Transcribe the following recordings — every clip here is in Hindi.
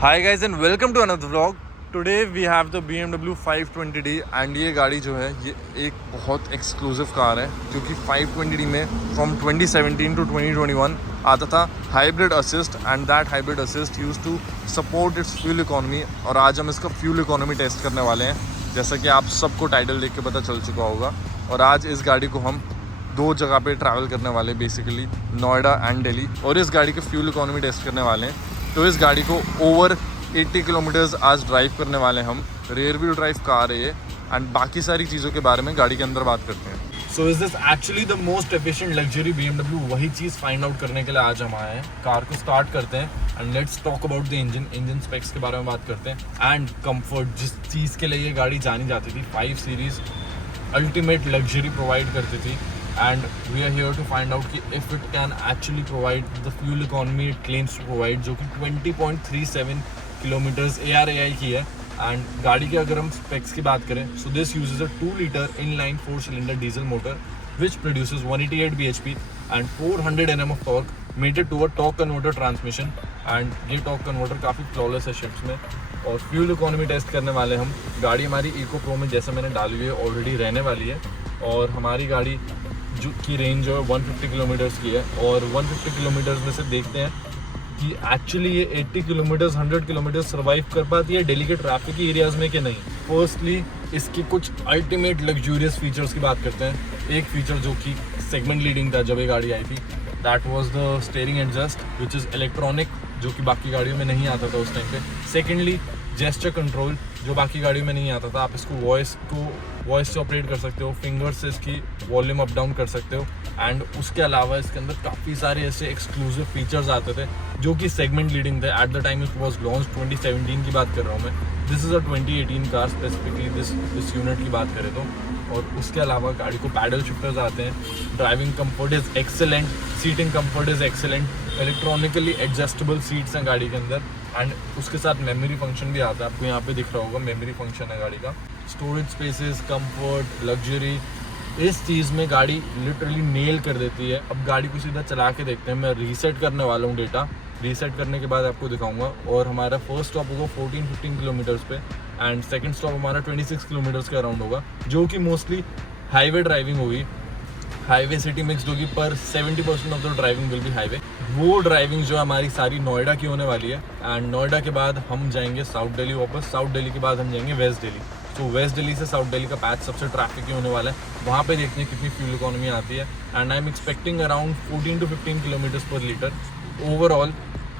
Hi guys and welcome to another vlog. Today we have the BMW 520D and ये गाड़ी जो है ये एक बहुत एक्सक्लूसिव कार है क्योंकि 520D में फ्रॉम 2017 to 2021 आता था hybrid assist and that hybrid assist used to support its fuel economy और आज हम इसका फ्यूल इकोनॉमी टेस्ट करने वाले हैं जैसा कि आप सबको टाइटल देख के पता चल चुका होगा। और आज इस गाड़ी को हम दो जगह पे ट्रैवल करने वाले हैं, बेसिकली नोएडा एंड दिल्ली, और इस गाड़ी के फ्यूल इकोनॉमी टेस्ट करने वाले हैं। तो इस गाड़ी को ओवर 80 किलोमीटर्स आज ड्राइव करने वाले हैं हम। रेयर व्हील ड्राइव कार है ये एंड बाकी सारी चीज़ों के बारे में गाड़ी के अंदर बात करते हैं। So is this actually the most efficient luxury BMW? वही चीज़ फाइंड आउट करने के लिए आज हम आए हैं। कार को स्टार्ट करते हैं and let's talk about the engine specs के बारे में बात करते हैं एंड कंफर्ट, जिस चीज़ के लिए ये गाड़ी जानी जाती थी। 5 सीरीज़ अल्टीमेट लग्जरी प्रोवाइड करती थी and we are here to find out कि if it can actually provide the fuel economy it claims to provide, जो कि 20.37 किलोमीटर्स ARAI की है। एंड गाड़ी के अगर हम स्पेक्स की बात करें, so this uses a 2 litre inline 4-cylinder diesel motor which produces 188 bhp and 400 Nm of torque mated to a torque converter transmission। And ये टॉर्क कन्वर्टर काफ़ी फ्लॉलेस है शिफ्ट्स में। और फ्यूल इकोनॉमी टेस्ट करने वाले हम। गाड़ी हमारी इको प्रो में जैसे मैंने डाली हुई है ऑलरेडी रहने वाली है और हमारी गाड़ी जो की रेंज जो है 150 किलोमीटर्स की है। और 150 किलोमीटर्स में से देखते हैं कि एक्चुअली ये 80 किलोमीटर्स 100 किलोमीटर सर्वाइव कर पाती है दिल्ली के ट्रैफिक एरियाज़ में कि नहीं। फर्स्टली इसकी कुछ अल्टीमेट लग्जूरियस फीचर्स की बात करते हैं। एक फीचर जो कि सेगमेंट लीडिंग था जब ये गाड़ी आई थी, that was the steering adjust which is electronic, जो कि बाकी गाड़ियों में नहीं आता था उस टाइम पे। सेकेंडली जेस्चर कंट्रोल, जो बाकी गाड़ियों में नहीं आता था। आप इसको वॉइस से ऑपरेट कर सकते हो, फिंगर से इसकी वॉल्यूम अप डाउन कर सकते हो। एंड उसके अलावा इसके अंदर काफ़ी सारे ऐसे एक्सक्लूसिव फीचर्स आते थे जो कि सेगमेंट लीडिंग थे at the time it was launch. 2017 की बात कर रहा हूँ मैं। This is a 2018 car specifically this unit की बात करें तो। और उसके अलावा गाड़ी को पैडल शिफ्टर्स आते हैं। Driving comfort is excellent, seating comfort is excellent, electronically adjustable seats हैं गाड़ी के अंदर। एंड उसके साथ मेमोरी फंक्शन भी आता है, आपको यहाँ पे दिख रहा होगा मेमोरी फंक्शन है गाड़ी का। स्टोरेज स्पेसेस, कंफर्ट, लग्जरी, इस चीज़ में गाड़ी लिटरली नेल कर देती है। अब गाड़ी को सीधा चला के देखते हैं। मैं रीसेट करने वाला हूँ डेटा, रीसेट करने के बाद आपको दिखाऊंगा। और हमारा फर्स्ट स्टॉप होगा 14-15 किलोमीटर्स पे एंड सेकंड स्टॉप हमारा 26 किलोमीटर्स के अराउंड होगा, जो कि मोस्टली हाईवे ड्राइविंग होगी। हाईवे सिटी मिक्स होगी, पर 70% of the driving will be highway. वो ड्राइविंग जो हमारी सारी नोएडा की होने वाली है। एंड नोएडा के बाद हम जाएंगे साउथ दिल्ली वापस, साउथ दिल्ली के बाद हम जाएंगे वेस्ट दिल्ली। तो वेस्ट दिल्ली से साउथ दिल्ली का पैच सबसे ट्रैफिक ही होने वाला है। वहाँ पे देखते हैं कितनी फ्यूल इकोनॉमी आती है। And I am expecting around 14 to 15 kilometres पर लीटर ओवरऑल।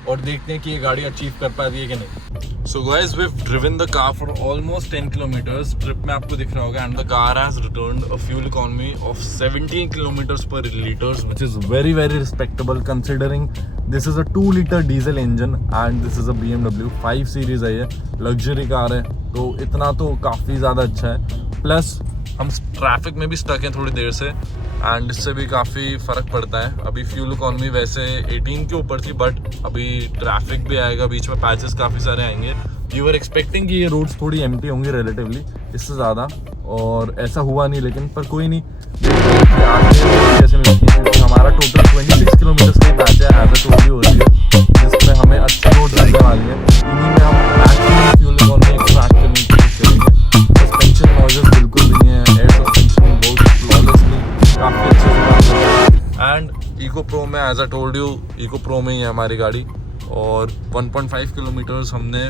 और देखते हैं कि ये गाड़ी अचीव कर पाती है कि नहीं। So guys, we have driven the car for almost 10 kilometers. Trip में आपको दिख रहा होगा and the car has returned a fuel economy of 17 kilometers per litres, which is very very respectable considering this is a 2 litre diesel engine and this is a BMW 5 series है। ये लग्जरी कार है तो इतना तो काफ़ी ज़्यादा अच्छा है। प्लस हम ट्रैफिक में भी स्टक हैं थोड़ी देर से एंड इससे भी काफ़ी फ़र्क पड़ता है। अभी फ्यूल इकोनॉमी वैसे 18 के ऊपर थी बट अभी ट्रैफिक भी आएगा, बीच में पैचेस काफ़ी सारे आएंगे। यू आर एक्सपेक्टिंग कि ये रोड्स थोड़ी एम्प्टी होंगी रिलेटिवली इससे ज़्यादा, और ऐसा हुआ नहीं, लेकिन पर कोई नहीं, कैसे मिलती है क्योंकि हमारा टोटल 26 किलोमीटर का पैच है एज अ टोली होती है, जिसमें हमें अच्छी रोड मिलने वाली है। इन्हीं में हम मैक्सिमम फ्यूल इकोनॉमी एक्सट्रैक्ट करने की कोशिश करेंगे। सस्पेंशन नॉइजेस बिल्कुल भी नहीं है, एयर सस्पेंशन बहुत फ्लॉलेसली काफ़ी अच्छे से काम करता है। एंड इको प्रो में as I told you, eco pro में ही है हमारी गाड़ी और 1.5 किलोमीटर्स हमने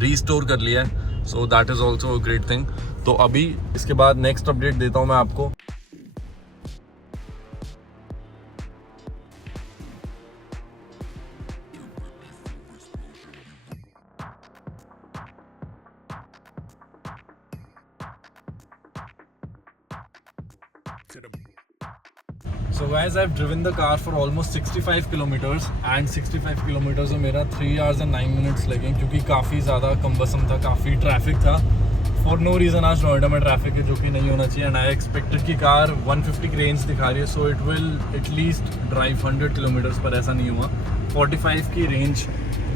रीस्टोर कर लिया है। So that is also a great thing. तो अभी इसके बाद नेक्स्ट अपडेट देता हूँ मैं आपको। So guys, I've driven the car for almost 65 kilometers and 65 kilometers में मेरा 3 hours and 9 minutes लगे क्योंकि काफ़ी ज़्यादा कम्बसम था, काफ़ी ट्रैफिक था। फॉर नो रीज़न आज नोएडा में ट्रैफिक है जो कि नहीं होना चाहिए। एंड आई एक्सपेक्टेड की कार 150 की रेंज दिखा रही है, so it will at least drive 100 kilometres, पर ऐसा नहीं हुआ। 45 की रेंज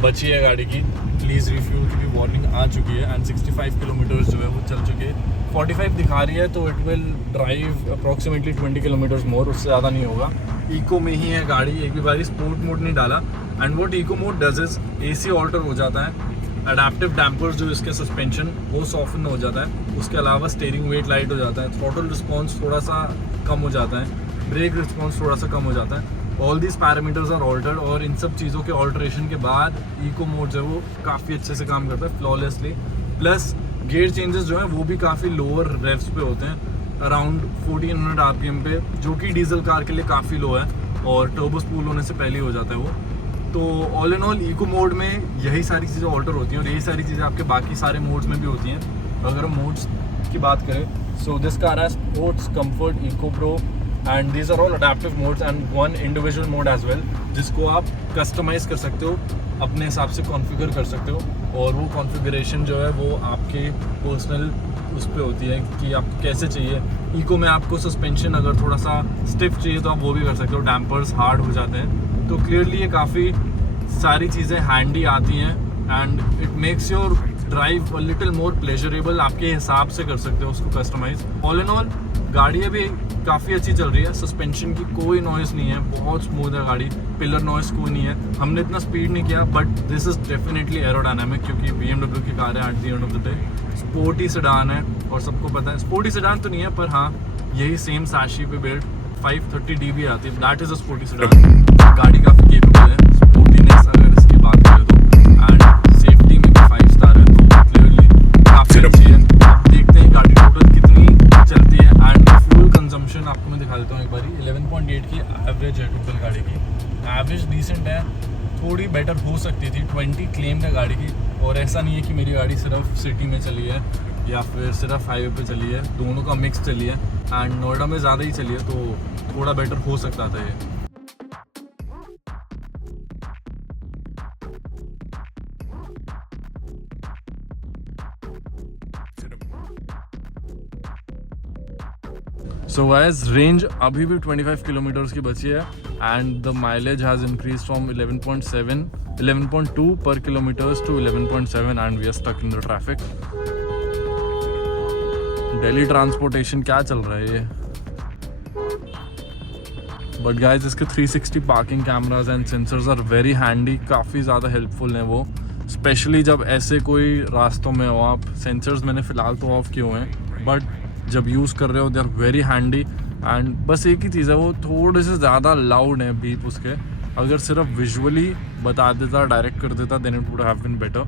बची है गाड़ी की, प्लीज़ रिफ्यूल की भी वार्निंग आ चुकी है एंड 65 किलोमीटर्स जो है वो चल चुके हैं। 45 दिखा रही है तो it will drive approximately 20 kilometers more, उससे ज़्यादा नहीं होगा। इको में ही है गाड़ी, एक भी बारी स्पोर्ट मोड नहीं डाला and what eco mode does is AC alter हो जाता है, अडेप्टिव डैम्पर्स जो इसके सस्पेंशन वो सॉफ्टन हो जाता है, उसके अलावा स्टीयरिंग वेट लाइट हो जाता है, थ्रॉटल रिस्पॉन्स थोड़ा सा कम हो जाता है, ब्रेक रिस्पॉन्स थोड़ा सा कम हो जाता है। All these parameters are altered और इन सब चीज़ों के ऑल्ट्रेशन के बाद इको मोड जो है वो काफ़ी अच्छे से काम करता है फ्लॉलेसली। प्लस गियर चेंजेस जो हैं वो भी काफ़ी लोअर रेव्स पे होते हैं, अराउंड 1400 RPM पे, जो कि डीजल कार के लिए काफ़ी लो है और टर्बो स्पूल होने से पहले ही हो जाता है वो। तो all in all eco mode में यही सारी चीज़ें ऑल्टर होती हैं और यही सारी चीज़ें आपके बाकी सारे मोड्स में भी होती हैं। अगर हम मोड्स की बात करें, so this car has sports, comfort, eco pro and these are all adaptive modes and one individual mode as well, जिसको आप कस्टमाइज़ कर सकते हो, अपने हिसाब से कॉन्फ़िगर कर सकते हो और वो कॉन्फ़िगरेशन जो है वो आपके पर्सनल उस पर होती है कि आपको कैसे चाहिए। इको में आपको सस्पेंशन अगर थोड़ा सा स्टिफ चाहिए तो आप वो भी कर सकते हो, डैम्पर्स हार्ड हो जाते हैं। तो क्लियरली ये काफ़ी सारी चीज़ें हैंडी आती हैं and it makes your drive a little more pleasurable, आपके हिसाब से कर सकते हो उसको कस्टमाइज। ऑल इन ऑल गाड़ी अभी काफ़ी अच्छी चल रही है, सस्पेंशन की कोई नॉइज़ नहीं है, बहुत स्मूथ है गाड़ी, पिलर नॉइज़ कोई नहीं है। हमने इतना स्पीड नहीं किया but this is definitely aerodynamic, क्योंकि BMW की कार है at the end of the day. Sporty sedan है और सबको पता है, स्पोर्टी सेडान तो नहीं है पर हाँ यही सेम साशी पे बिल्ड 530 DB आती है, that is a sporty sedan. गाड़ी काफ़ी केपेबल है, स्पोर्टीनेस अगर इसकी बात करें तो, एंड सेफ्टी में भी 5 स्टार है, तो क्लियरली काफ़ी अच्छी है। अब देखते हैं गाड़ी टोटल कितनी चलती है एंड फ्यूल कंजम्पशन आपको मैं दिखा देता हूँ एक बारी। 11.8 की एवरेज है टोटल गाड़ी की, एवरेज डिसेंट है, थोड़ी बेटर हो सकती थी। 20 क्लेम्ड है गाड़ी की और ऐसा नहीं है कि मेरी गाड़ी सिर्फ सिटी में चली है या फिर सिर्फ हाईवे पे चली है, दोनों का मिक्स चली है एंड नोएडा में ज़्यादा ही चली है, तो थोड़ा बेटर हो सकता था ये। सो गाइस रेंज अभी भी 25 किलोमीटर्स की बची है and the mileage has increase from 11.2 per kilometres to 11.7 and we are stuck in the traffic. Delhi transportation क्या चल रहा है ये। बट गाइस इसके 360 parking cameras and sensors are very handy, काफ़ी ज़्यादा हेल्पफुल हैं वो, स्पेशली जब ऐसे कोई रास्तों में हो आप। सेंसर्स मैंने फ़िलहाल तो ऑफ किए हुए हैं बट जब यूज़ कर रहे हो they are very handy. And बस एक ही चीज़ है, वो थोड़े से ज़्यादा लाउड है बीप उसके, अगर सिर्फ विजुअली बता देता, डायरेक्ट कर देता, then it would have been better.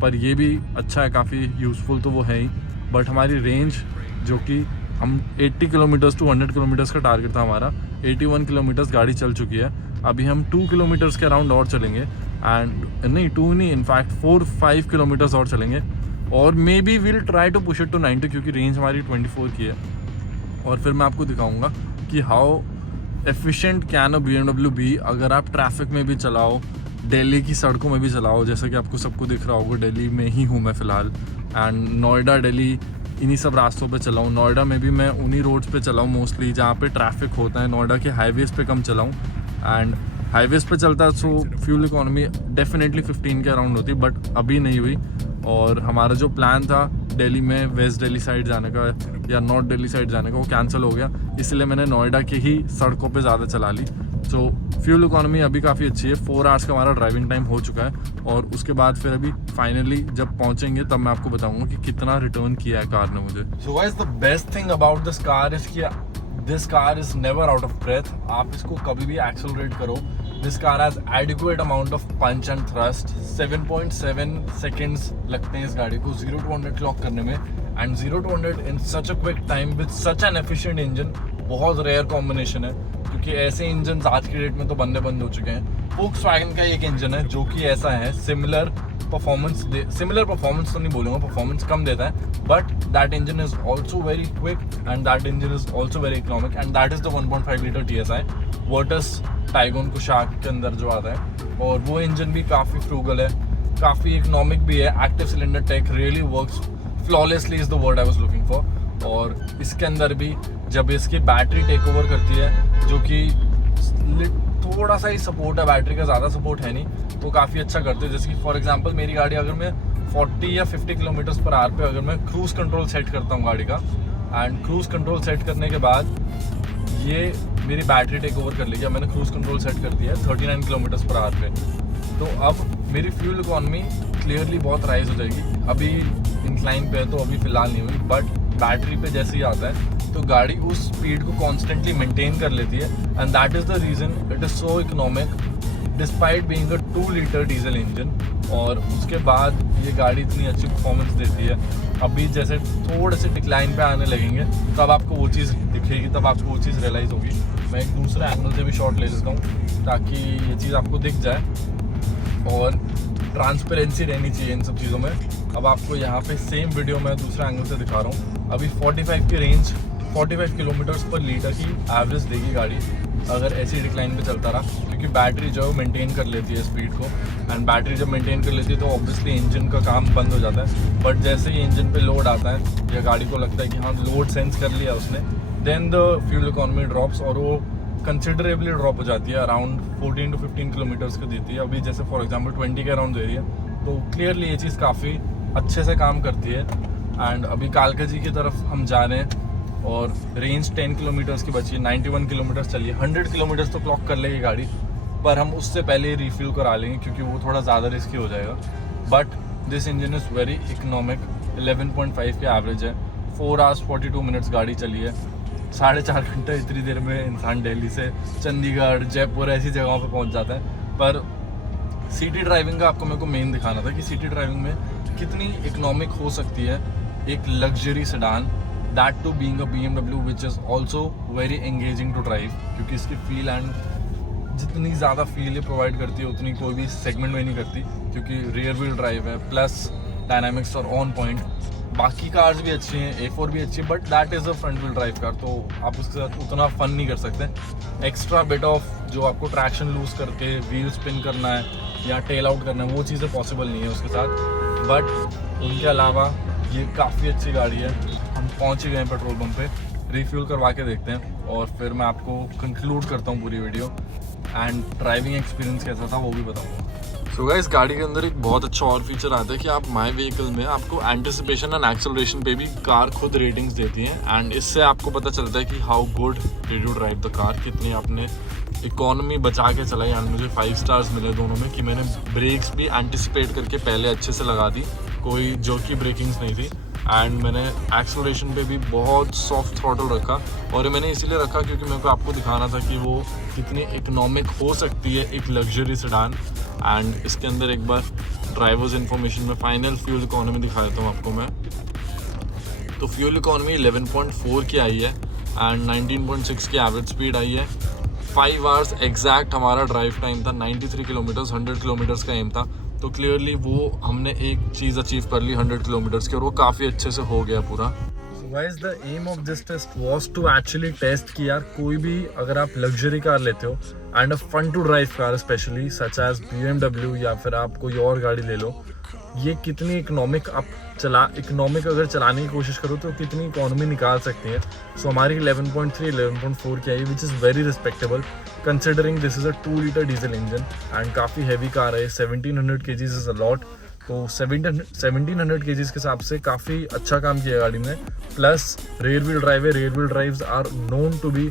पर ये भी अच्छा है, काफ़ी यूज़फुल तो वो है ही। बट हमारी रेंज जो कि हम 80 किलोमीटर्स टू 100 किलोमीटर्स का टारगेट था हमारा, 81 किलोमीटर्स गाड़ी चल चुकी है। अभी हम 2 किलोमीटर्स के अराउंड और चलेंगे एंड नहीं 2 नहीं, इनफैक्ट 4-5 किलोमीटर्स और चलेंगे और maybe will try to push it to 90, क्योंकि रेंज हमारी 24 की है। और फिर मैं आपको दिखाऊंगा कि how efficient can a BMW be अगर आप ट्रैफिक में भी चलाओ, दिल्ली की सड़कों में भी चलाओ। जैसे कि आपको सबको दिख रहा होगा दिल्ली में ही हूँ मैं फ़िलहाल, एंड नोएडा दिल्ली इन्हीं सब रास्तों पे चलाऊँ। नोएडा में भी मैं उन्हीं रोड्स पे चलाऊँ मोस्टली जहाँ पे ट्रैफिक होता है, नोएडा के हाईवेज़ पे कम चलाऊँ। एंड हाईवेज़ पे चलता है सो फ्यूल इकोनॉमी डेफिनेटली 15 के अराउंड होती, बट अभी नहीं हुई। और हमारा जो प्लान था दिल्ली में वेस्ट दिल्ली साइड जाने का या नॉर्थ दिल्ली साइड जाने का, वो कैंसिल हो गया, इसलिए मैंने नोएडा की ही सड़कों पे ज़्यादा चला ली। सो फ्यूल इकोनॉमी अभी काफ़ी अच्छी है, 4 आवर्स का हमारा ड्राइविंग टाइम हो चुका है और उसके बाद फिर अभी फाइनली जब पहुंचेंगे तब मैं आपको बताऊंगा कि कितना रिटर्न किया है कार ने मुझे। So guys the best thing about this car is कि this car is never out of breath. आप इसको कभी भी एक्सेलरेट करो, this car has adequate amount of punch and thrust. 7.7 seconds लगते हैं इस गाड़ी को 0 to 100 क्लॉक करने में, and 0 to 100 in such a quick time with such an efficient engine बहुत रेयर कॉम्बिनेशन है, क्योंकि ऐसे इंजन आज की डेट में तो बंद हो चुके हैं। वोक्सवैगन का एक इंजन है जो कि ऐसा है, सिमिलर परफॉर्मेंस तो नहीं बोलूँगा, परफॉर्मेंस कम देता है, but that engine is also very quick and that engine is also very economic and that is the 1.5 litre TSI Virtus Taigun Kushaq के अंदर जो आता है। और वो इंजन भी काफ़ी फ्रूगल है, काफ़ी इकोनॉमिक भी है। Active cylinder tech really works flawlessly is the word I was looking for. और इसके अंदर भी जब इसकी बैटरी टेक ओवर करती है, जो कि थोड़ा सा ही सपोर्ट है बैटरी का, ज़्यादा सपोर्ट है नहीं, तो काफ़ी अच्छा करते हैं। जैसे कि फॉर एग्जांपल मेरी गाड़ी अगर मैं 40 या 50 किलोमीटर्स पर आवर पे अगर मैं क्रूज़ कंट्रोल सेट करता हूँ गाड़ी का, एंड क्रूज़ कंट्रोल सेट करने के बाद ये मेरी बैटरी टेक ओवर कर लेगी। मैंने क्रूज़ कंट्रोल सेट कर दिया है 39 किलोमीटर्स पर आवर पे, तो अब मेरी फ्यूल इकॉनमी क्लियरली बहुत राइज हो जाएगी। अभी इंक्लाइन पे है तो अभी फ़िलहाल नहीं हुई, बट बैटरी पे जैसे ही आता है तो गाड़ी उस स्पीड को कॉन्स्टेंटली मेंटेन कर लेती है, and that is the reason it is so economic despite being a 2 litre diesel engine. और उसके बाद ये गाड़ी इतनी अच्छी परफॉर्मेंस देती है। अभी जैसे थोड़े से डिक्लाइन पे आने लगेंगे तब आपको वो चीज़ दिखेगी, तब आपको वो चीज़ रियलाइज़ होगी। मैं एक दूसरे एंगल से भी शॉट ले लेता हूँ ताकि ये चीज़ आपको दिख जाए, और ट्रांसपेरेंसी रहनी चाहिए इन सब चीज़ों में। अब आपको यहाँ पे सेम वीडियो मैं दूसरा एंगल से दिखा रहा हूँ। अभी 45 की रेंज 45 किलोमीटर्स पर लीटर की एवरेज देगी गाड़ी अगर ऐसी डिक्लाइन पे चलता रहा, क्योंकि बैटरी जो है मेंटेन कर लेती है स्पीड को, एंड बैटरी जब मेंटेन कर लेती है तो ऑब्वियसली इंजन का काम बंद हो जाता है। बट जैसे ही इंजन पे लोड आता है या गाड़ी को लगता है कि हाँ लोड सेंस कर लिया उसने, then the fuel economy drops, और वो कंसिडरेबली ड्रॉप हो जाती है। अराउंड 14 to 15 किलोमीटर्स को देती है। अभी जैसे फॉर एग्जांपल 20 के अराउंड दे रही है, तो क्लियरली ये चीज़ काफ़ी अच्छे से काम करती है। एंड अभी कालका जी की तरफ हम जा रहे हैं और रेंज 10 किलोमीटर्स की बची है, 91 किलोमीटर्स चलिए। 100 किलोमीटर्स तो क्लॉक कर लेगी गाड़ी, पर हम उससे पहले ही रिफ्यूल करा लेंगे क्योंकि वो थोड़ा ज़्यादा रिस्की हो जाएगा। But this engine is very economic. 11.5 के एवरेज है। 4 hours 42 minutes गाड़ी चली है। 4.5 घंटे इतनी देर में इंसान दिल्ली से चंडीगढ़, जयपुर ऐसी जगहों पे पहुंच जाता है। पर सिटी ड्राइविंग का आपको मेरे को मेन दिखाना था कि सिटी ड्राइविंग में कितनी इकोनॉमिक हो सकती है एक luxury sedan, that too being a BMW which is also very engaging to drive, क्योंकि इसकी फील एंड जितनी ज़्यादा फील ये प्रोवाइड करती है उतनी कोई भी सेगमेंट में नहीं करती, क्योंकि रियर व्हील ड्राइव है, प्लस डायनामिक्स और ऑन पॉइंट। बाकी कार्स भी अच्छी हैं, A4 भी अच्छी है, but that is a front wheel drive car, तो आप उसके साथ उतना फन नहीं कर सकते। एक्स्ट्रा बिट ऑफ जो आपको ट्रैक्शन लूज करके व्हील स्पिन करना है या टेल आउट करना है, वो चीज़ें पॉसिबल नहीं है उसके साथ। बट उनके अलावा ये काफ़ी अच्छी गाड़ी है। हम पहुँच ही गए हैं पेट्रोल पंप पे, रिफ्यूल करवा के देखते हैं और फिर मैं आपको कंक्लूड करता हूँ पूरी वीडियो, एंड ड्राइविंग एक्सपीरियंस कैसा था वो भी बताऊँगा। सो गाइस, गाड़ी के अंदर एक बहुत अच्छा और फीचर आता है कि आप माई व्हीकल में आपको एंटिसिपेशन एंड एक्सेलरेशन पे भी कार खुद रेटिंग्स देती है, एंड इससे आपको पता चलता है कि how good did you drive the car, कितनी आपने इकोनॉमी बचा के चलाई। एंड मुझे 5 stars मिले दोनों में कि मैंने ब्रेक्स भी एंटिसिपेट करके पहले अच्छे से लगा दी, कोई जो की ब्रेकिंग्स नहीं थी। एंड मैंने एक्सेलरेशन पे भी बहुत सॉफ्ट थ्रॉटल रखा, और ये मैंने इसीलिए रखा क्योंकि मेरे को आपको दिखाना था कि वो कितनी इकोनॉमिक हो सकती है एक लग्जरी सेडान। एंड इसके अंदर एक बार ड्राइवर्स इन्फॉर्मेशन में फाइनल फ्यूल इकोनॉमी दिखा देता हूँ आपको मैं। तो फ्यूल इकोनॉमी 11.4 की आई है एंड 19.6 की एवरेज स्पीड आई है। 5 hours एग्जैक्ट हमारा ड्राइव टाइम था, 93 किलोमीटर्स, 100 किलोमीटर्स का एम था। तो क्लियरली वो हमने एक चीज़ अचीव कर ली 100 किलोमीटर्स की, और वो काफ़ी अच्छे से हो गया पूरा। So guys, the aim of this test was to actually test कि यार कोई भी अगर आप लग्जरी कार लेते हो and a fun to drive car specially such as BMW या फिर आप कोई और गाड़ी ले लो, ये कितनी इकोनॉमिक अगर चलाने की कोशिश करो तो कितनी इकोनॉमी निकाल सकती है। सो हमारी 11.3 11.4 की आई, which is very respectable considering this is a 2 litre diesel engine, and काफ़ी हैवी कार है। 1700 kgs इज़ अ लॉट, तो 1700 kgs के हिसाब से काफ़ी अच्छा काम किया गाड़ी ने। प्लस रेयर व्हील ड्राइव है, rear wheel drives are known to be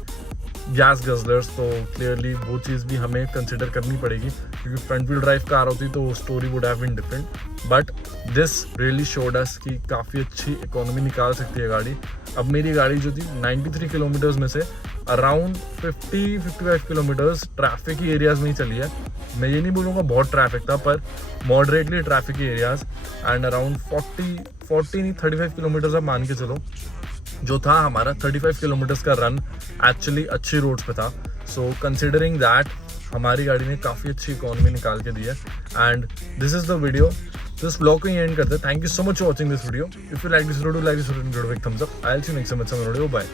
gas guzzlers, तो क्लियरली वो चीज़ भी हमें कंसिडर करनी पड़ेगी, क्योंकि फ्रंट व्हील ड्राइव कार होती तो story would have been different. But this really showed us कि काफ़ी अच्छी इकोनॉमी निकाल सकती है गाड़ी। अब मेरी गाड़ी जो थी 93 किलोमीटर्स में से अराउंड 50-55 किलोमीटर्स ट्रैफिक की एरियाज़ में ही चली है। मैं ये नहीं बोलूँगा बहुत ट्रैफिक था, पर मॉडरेटली ट्रैफिक की एरियाज़, एंड अराउंड 35 किलोमीटर्स आप मान के चलो जो था हमारा 35 किलोमीटर्स का रन एक्चुअली अच्छी रोड्स पे था। सो कंसिडरिंग दैट हमारी गाड़ी ने काफ़ी अच्छी इकोनॉमी निकाल के दी है। And this is the video, this blog को एंड करते हैं। Thank you so much for watching this video. If you like this video, like this video, thumbs up. I will see you next time, bye.